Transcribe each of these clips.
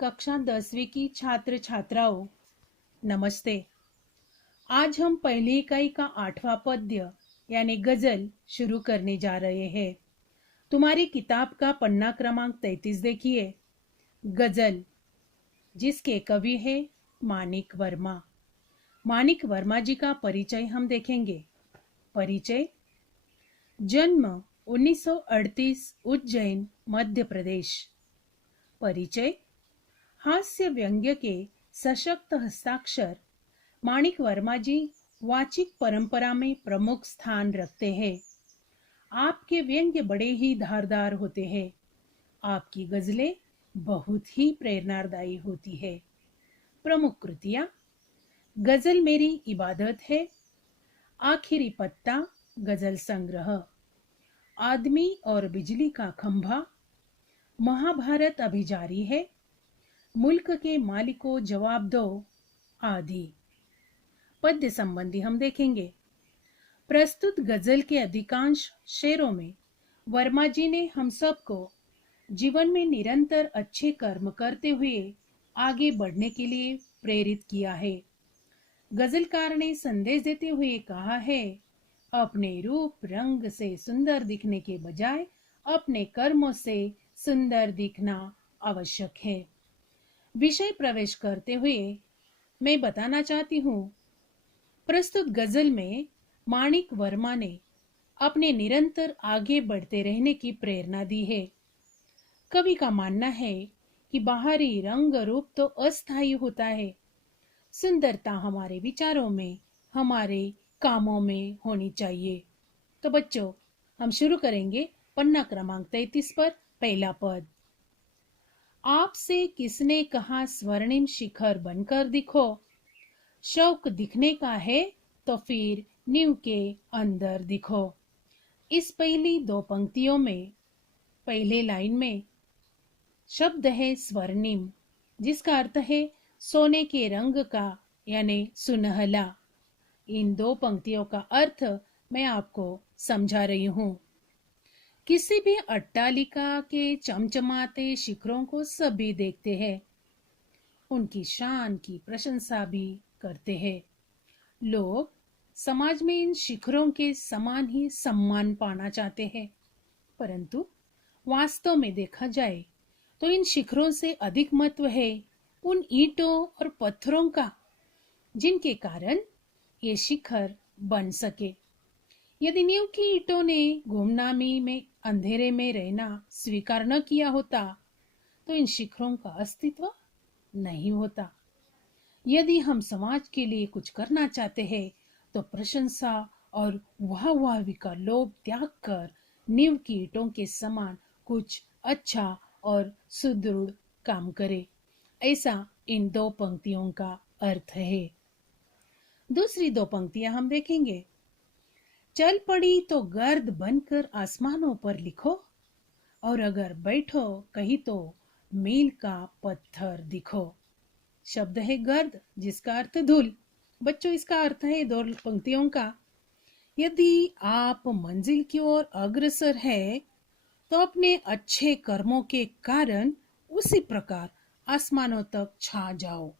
कक्षा 10वीं की छात्र छात्राओं, नमस्ते। आज हम पहली इकाई का 8वां पद्य यानी गजल शुरू करने जा रहे हैं। तुम्हारी किताब का पन्ना क्रमांक 33 देखिए। गजल, जिसके कवि है मानिक वर्मा। मानिक वर्मा जी का परिचय हम देखेंगे। परिचय: जन्म 1938, उज्जैन, मध्य प्रदेश। परिचय: हास्य व्यंग्य के सशक्त हस्ताक्षर मानिक वर्मा जी वाचिक परंपरा में प्रमुख स्थान रखते हैं। आपके व्यंग्य बड़े ही धारदार होते हैं। आपकी गजलें बहुत ही प्रेरणादायी होती है। प्रमुख कृतियां: गजल मेरी इबादत है, आखिरी पत्ता गजल संग्रह, आदमी और बिजली का खंभा, महाभारत अभी जारी है, मुल्क के मालिको जवाब दो आदि। पद्य संबंधी हम देखेंगे। प्रस्तुत गजल के अधिकांश शेरों में वर्मा जी ने हम सबको जीवन में निरंतर अच्छे कर्म करते हुए आगे बढ़ने के लिए प्रेरित किया है। गजलकार ने संदेश देते हुए कहा है, अपने रूप रंग से सुंदर दिखने के बजाय अपने कर्मों से सुंदर दिखना आवश्यक है। विषय प्रवेश करते हुए मैं बताना चाहती हूँ, प्रस्तुत गजल में मानिक वर्मा ने अपने निरंतर आगे बढ़ते रहने की प्रेरणा दी है। कवि का मानना है कि बाहरी रंग रूप तो अस्थायी होता है, सुंदरता हमारे विचारों में, हमारे कामों में होनी चाहिए। तो बच्चों, हम शुरू करेंगे पन्ना क्रमांक 33 पर पहला पद। आपसे किसने कहा स्वर्णिम शिखर बनकर दिखो, शौक दिखने का है तो फिर नींव के अंदर दिखो। इस पहली दो पंक्तियों में पहले लाइन में शब्द है स्वर्णिम, जिसका अर्थ है सोने के रंग का यानी सुनहला। इन दो पंक्तियों का अर्थ मैं आपको समझा रही हूँ। किसी भी अट्टालिका के चमचमाते शिखरों को सभी देखते हैं, उनकी शान की प्रशंसा भी करते हैं। लोग समाज में इन शिखरों के समान ही सम्मान पाना चाहते हैं, परंतु वास्तव में देखा जाए तो इन शिखरों से अधिक महत्व है उन ईंटों और पत्थरों का, जिनके कारण ये शिखर बन सके। यदि नींव की ईंटों ने गुमनामी में अंधेरे में रहना स्वीकार न किया होता तो इन शिखरों का अस्तित्व नहीं होता। यदि हम समाज के लिए कुछ करना चाहते हैं तो प्रशंसा और वाहवाही का लोभ त्याग कर नींव की ईंटों के समान कुछ अच्छा और सुदृढ़ काम करे। ऐसा इन दो पंक्तियों का अर्थ है। दूसरी दो पंक्तियां हम देखेंगे। चल पड़ी तो गर्द बनकर आसमानों पर लिखो, और अगर बैठो कहीं तो मील का पत्थर दिखो। शब्द है गर्द, जिसका अर्थ धूल। बच्चों, इसका अर्थ है दो पंक्तियों का। यदि आप मंजिल की ओर अग्रसर है तो अपने अच्छे कर्मों के कारण उसी प्रकार आसमानों तक छा जाओ,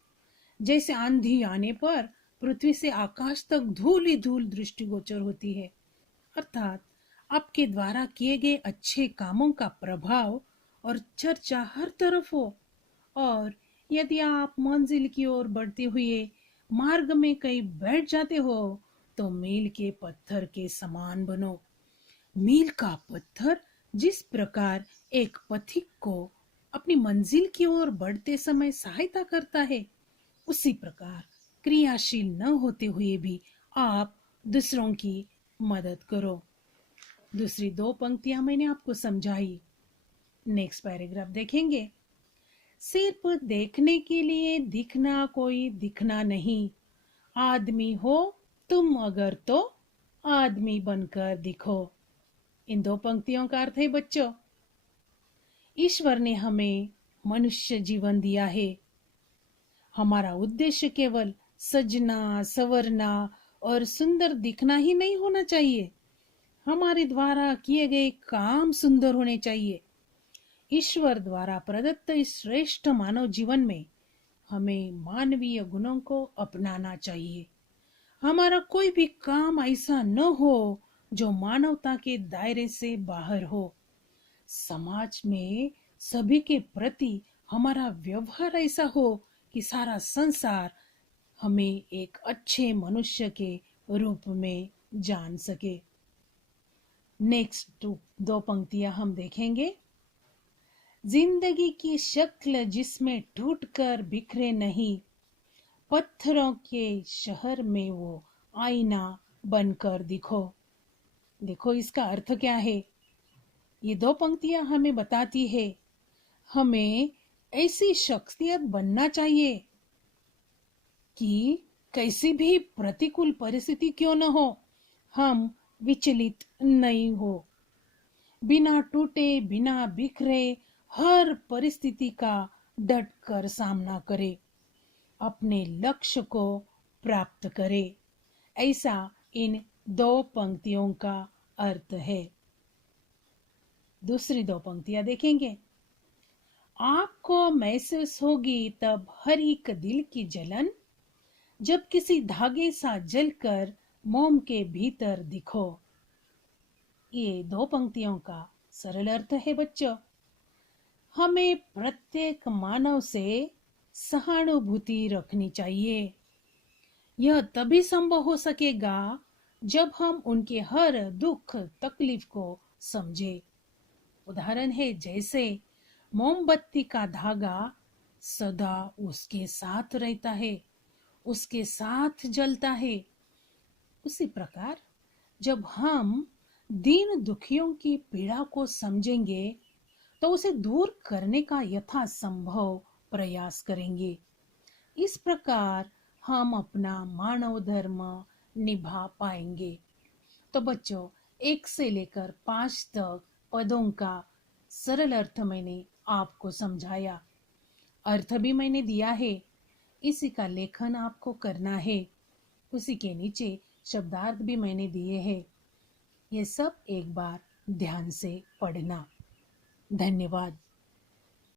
जैसे आंधी आने पर पृथ्वी से आकाश तक धूल ही धूल दृष्टिगोचर होती है। अर्थात आपके द्वारा किए गए अच्छे कामों का प्रभाव और चर्चा हर तरफ हो। और यदि आप मंजिल की ओर बढ़ते हुए मार्ग में कहीं बैठ जाते हो तो मील के पत्थर के समान बनो। मील का पत्थर जिस प्रकार एक पथिक को अपनी मंजिल की ओर बढ़ते समय सहायता करता है, उसी प्रकार क्रियाशील न होते हुए भी आप दूसरों की मदद करो। दूसरी दो पंक्तियां मैंने आपको समझाई। नेक्स्ट पैराग्राफ देखेंगे। सिर्फ देखने के लिए दिखना कोई दिखना नहीं, आदमी हो तुम अगर तो आदमी बनकर दिखो। इन दो पंक्तियों का अर्थ है बच्चों, ईश्वर ने हमें मनुष्य जीवन दिया है। हमारा उद्देश्य केवल सजना, संवरना और सुंदर दिखना ही नहीं होना चाहिए। हमारे द्वारा किए गए काम सुंदर होने चाहिए। ईश्वर द्वारा प्रदत्त इस श्रेष्ठ मानव जीवन में हमें मानवीय गुणों को अपनाना चाहिए। हमारा कोई भी काम ऐसा न हो जो मानवता के दायरे से बाहर हो। समाज में सभी के प्रति हमारा व्यवहार ऐसा हो कि सारा संसार हमें एक अच्छे मनुष्य के रूप में जान सके। नेक्स्ट दो पंक्तियां हम देखेंगे। जिंदगी की शक्ल जिसमें टूटकर बिखरे नहीं, पत्थरों के शहर में वो आईना बनकर दिखो। देखो इसका अर्थ क्या है। ये दो पंक्तियां हमें बताती है हमें ऐसी शख्सियत बनना चाहिए कि कैसी भी प्रतिकूल परिस्थिति क्यों न हो, हम विचलित नहीं हो। बिना टूटे, बिना बिखरे हर परिस्थिति का डट कर सामना करे, अपने लक्ष्य को प्राप्त करे। ऐसा इन दो पंक्तियों का अर्थ है। दूसरी दो पंक्तियां देखेंगे। आपको महसूस होगी तब हर एक दिल की जलन, जब किसी धागे सा जलकर मोम के भीतर दिखो। ये दो पंक्तियों का सरल अर्थ है बच्चों। हमें प्रत्येक मानव से सहानुभूति रखनी चाहिए। यह तभी संभव हो सकेगा जब हम उनके हर दुख तकलीफ को समझे। उदाहरण है जैसे मोमबत्ती का धागा सदा उसके साथ रहता है, उसके साथ जलता है। उसी प्रकार जब हम दीन दुखियों की पीड़ा को समझेंगे तो उसे दूर करने का यथासंभव प्रयास करेंगे। इस प्रकार हम अपना मानव धर्म निभा पाएंगे। तो बच्चों, 1 से लेकर 5 तक पदों का सरल अर्थ मैंने आपको समझाया। अर्थ भी मैंने दिया है, इसी का लेखन आपको करना है। उसी के नीचे शब्दार्थ भी मैंने दिए हैं। ये सब एक बार ध्यान से पढ़ना। धन्यवाद।